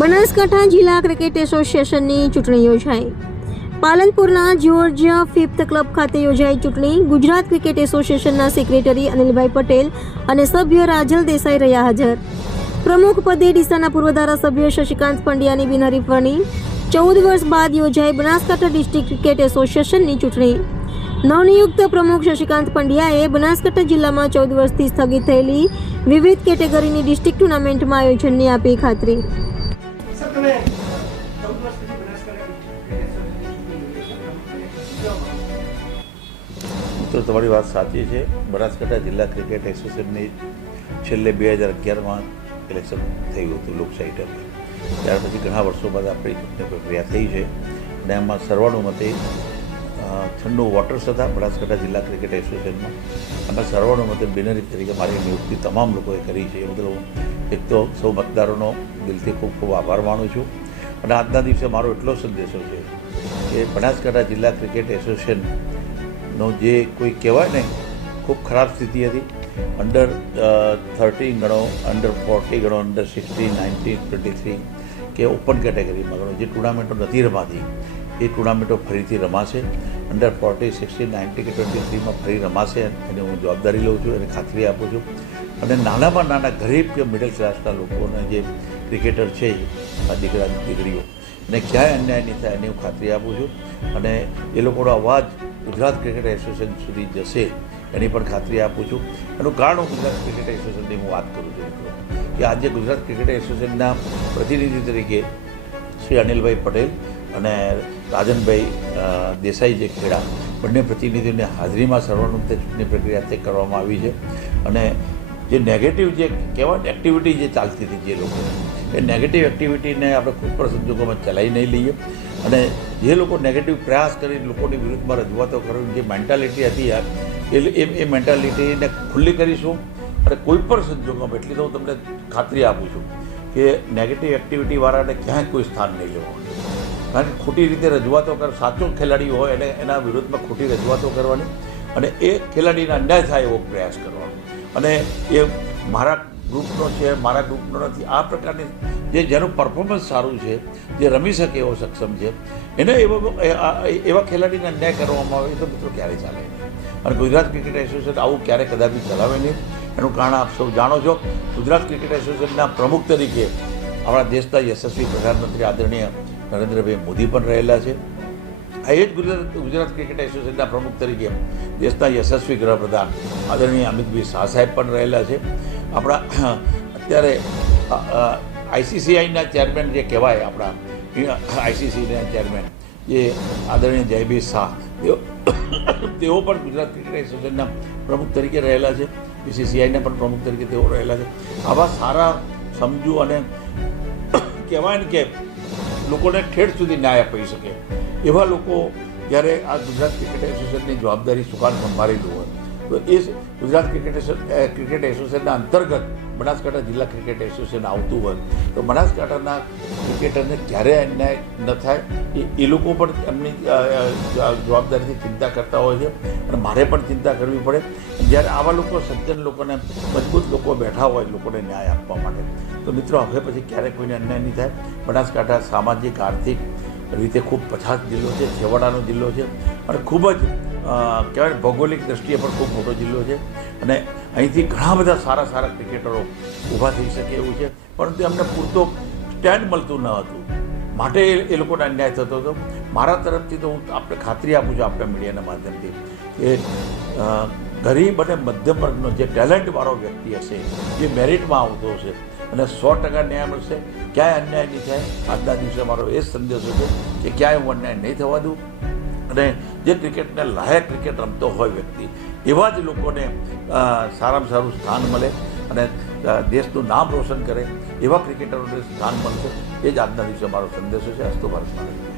બનાસકાંઠા જિલ્લા ક્રિકેટ એસોસિએશનની ચૂંટણી યોજાઈ. પાલનપુરના જ્યોર્જિયા ફિફ્થ ક્લબ ખાતે યોજાઈ ચૂંટણી. ગુજરાત ક્રિકેટ એસોસિએશનના સેક્રેટરી અનિલભાઈ પટેલ અને સભ્ય રાજલ દેસાઈ રહ્યા હાજર. પ્રમુખ પદે ડીસાના પૂર્વ ધારાસભ્ય શશિકાંત પંડ્યાની બિનહરીફ વરણી. ચૌદ વર્ષ બાદ યોજાઈ બનાસકાંઠા ડિસ્ટ્રિક્ટ ક્રિકેટ એસોસિએશનની ચૂંટણી. નવનિયુક્ત પ્રમુખ શશિકાંત પંડ્યાએ બનાસકાંઠા જિલ્લામાં ચૌદ વર્ષથી સ્થગિત થયેલી વિવિધ કેટેગરીની ડિસ્ટ્રિક્ટ ટુર્નામેન્ટમાં આયોજનની આપી ખાતરી. તો તમારી વાત સાચી છે. બનાસકાંઠા જિલ્લા ક્રિકેટ એસોસિએશનની છેલ્લે બે હજાર અગિયારમાં ઇલેક્શન થયું હતું લોકશાહી ટર્મે ત્યાર પછી ઘણા વર્ષો બાદ આપણી ચૂંટણી પ્રક્રિયા થઈ છે. અને એમાં સર્વાનુમતે છન્નું વોટર્સ હતા બનાસકાંઠા જિલ્લા ક્રિકેટ એસોસિએશનમાં. અને સર્વાનુમતે બિનરી તરીકે મારી નિયુક્તિ તમામ લોકોએ કરી છે. એ બદલ હું એક તો સૌ મતદારોનો દિલથી ખૂબ ખૂબ આભાર માનું છું. અને આજના દિવસે મારો એટલો સંદેશો છે કે બનાસકાંઠા જિલ્લા ક્રિકેટ એસોસિએશનનો જે કોઈ કહેવાય ને, ખૂબ ખરાબ સ્થિતિ હતી. અંડર થર્ટી ગણો અંડર ફોર્ટી ગણો under sixty nineteen twenty three કે ઓપન કેટેગરીમાં ગણો. જે ટુર્નામેન્ટો નથી રમાતી, એ ટુર્નામેન્ટો ફરીથી રમાશે. અંડર ફોર્ટી સિક્સટી નાઇન્ટી કે ટ્વેન્ટી થ્રીમાં ફરી રમાશે એની હું જવાબદારી લઉં છું, એને ખાતરી આપું છું. અને નાનામાં નાના ગરીબ કે મિડલ ક્લાસના લોકોને જે ક્રિકેટર છે, આ દીકરા, દીકરીઓ ને ક્યાંય અન્યાય નહીં થાય એની હું ખાતરી આપું છું. અને એ લોકોનો અવાજ ગુજરાત ક્રિકેટ એસોસિએશન સુધી જશે એની પણ ખાતરી આપું છું. એનું કારણ હું ગુજરાત ક્રિકેટ એસોસિએશનની હું વાત કરું છું કે આજે ગુજરાત ક્રિકેટ એસોસિએશનના પ્રતિનિધિ તરીકે શ્રી અનિલભાઈ પટેલ અને રાજનભાઈ દેસાઈ જે ખેડા બંને પ્રતિનિધિઓની હાજરીમાં સર્વાનુમતે ચૂંટણી પ્રક્રિયા તે કરવામાં આવી છે. અને જે નેગેટિવ જે કહેવાય એક્ટિવિટી જે ચાલતી હતી જે લોકો, એ નેગેટિવ એક્ટિવિટીને આપણે કોઈ પણ સંજોગોમાં ચલાવી નહીં લઈએ. અને જે લોકો નેગેટિવ પ્રયાસ કરી લોકોની વિરુદ્ધમાં રજૂઆતો કરવાની જે મેન્ટાલિટી હતી એ એ મેન્ટાલિટીને ખુલ્લી કરીશું અને કોઈ પણ સંજોગોમાં, એટલી તો હું તમને ખાતરી આપું છું કે નેગેટિવ એક્ટિવિટીવાળાને ક્યાંય કોઈ સ્થાન નહીં લેવાનું કારણ કે ખોટી રીતે રજૂઆતો કર, સાચો ખેલાડી હોય એને એના વિરુદ્ધમાં ખોટી રજૂઆતો કરવાની અને એ ખેલાડીને અન્યાય થાય એવો પ્રયાસ કરવાનો. અને એ મારા ગ્રુપનો છે, મારા ગ્રુપનો નથી. આ પ્રકારની જે જેનું પરફોર્મન્સ સારું છે, જે રમી શકે એવો સક્ષમ છે, એને એવો એવા ખેલાડીને અન્યાય કરવામાં આવે તો મિત્રો ક્યારેય ચાલે નહીં. અને ગુજરાત ક્રિકેટ એસોસિએશન આવું ક્યારેય કદાપી ચલાવે નહીં. એનું કારણ આપ સૌ જાણો છો, ગુજરાત ક્રિકેટ એસોસિએશનના પ્રમુખ તરીકે આપણા દેશના યશસ્વી પ્રધાનમંત્રી આદરણીય નરેન્દ્રભાઈ મોદી પણ રહેલા છે. એ જ ગુજરાત ગુજરાત ક્રિકેટ એસોસિએશનના પ્રમુખ તરીકે દેશના યશસ્વી ગૃહપ્રધાન આદરણીય અમિતભાઈ શાહ સાહેબ પણ રહેલા છે. આપણા, અત્યારે આઈસીસીઆઈના ચેરમેન જે કહેવાય આપણા, આઈસીસીના ચેરમેન જે આદરણીય જયભીર શાહ, તેઓ તેઓ પણ ગુજરાત ક્રિકેટ એસોસિએશનના પ્રમુખ તરીકે રહેલા છે. બીસીસીઆઈના પણ પ્રમુખ તરીકે તેઓ રહેલા છે. આવા સારા સમજુ અને કહેવાય ને કે લોકોને ઠેઠ સુધી ન્યાય અપાઈ શકે. એવા લોકો જ્યારે આ ગુજરાત ક્રિકેટ એસોસિએશનની જવાબદારી સુકાન સંભાળેલું હોય તો એ ગુજરાત ક્રિકેટ ક્રિકેટ એસોસિએશનના અંતર્ગત બનાસકાંઠા જિલ્લા ક્રિકેટ એસોસિએશન આવતું હોય. તો બનાસકાંઠાના ક્રિકેટરને ક્યારેય અન્યાય ન થાય એ એ લોકો પણ એમની જવાબદારીથી ચિંતા કરતા હોય છે. અને મારે પણ ચિંતા કરવી પડે જ્યારે આવા લોકો, સજ્જન લોકોને, મજબૂત લોકો બેઠા હોય લોકોને ન્યાય આપવા માટે. તો મિત્રો, હવે પછી ક્યારેય કોઈને અન્યાય નહીં થાય. બનાસકાંઠા સામાજિક, આર્થિક રીતે ખૂબ પછાત જિલ્લો છે, છેવાડાનો જિલ્લો છે. અને ખૂબ જ કહેવાય ભૌગોલિક દ્રષ્ટિએ પણ ખૂબ મોટો જિલ્લો છે. અને અહીંથી ઘણા બધા સારા સારા ક્રિકેટરો ઊભા થઈ શકે એવું છે. પરંતુ એમને પૂરતો સ્ટેન્ડ મળતું ન હતું. માટે એ લોકોને અન્યાય થતો હતો. મારા તરફથી તો હું આપણે ખાતરી આપું છું આપણા મીડિયાના માધ્યમથી કે ગરીબ અને મધ્યમ વર્ગનો જે ટેલેન્ટવાળો વ્યક્તિ હશે, જે મેરિટમાં આવતો હશે અને સો ટકા ન્યાય મળશે, ક્યાંય અન્યાય નહીં થાય. આજના દિવસે મારો એ સંદેશો છે કે ક્યાંય હું અન્યાય નહીં થવા દઉં. અને જે ક્રિકેટને લાયક ક્રિકેટ રમતો હોય વ્યક્તિ, એવા જ લોકોને સારામાં સારું સ્થાન મળે અને દેશનું નામ રોશન કરે, એવા ક્રિકેટરોને સ્થાન મળશે એ જ આજના દિવસે મારો સંદેશો છે અસ્તુ ભારત.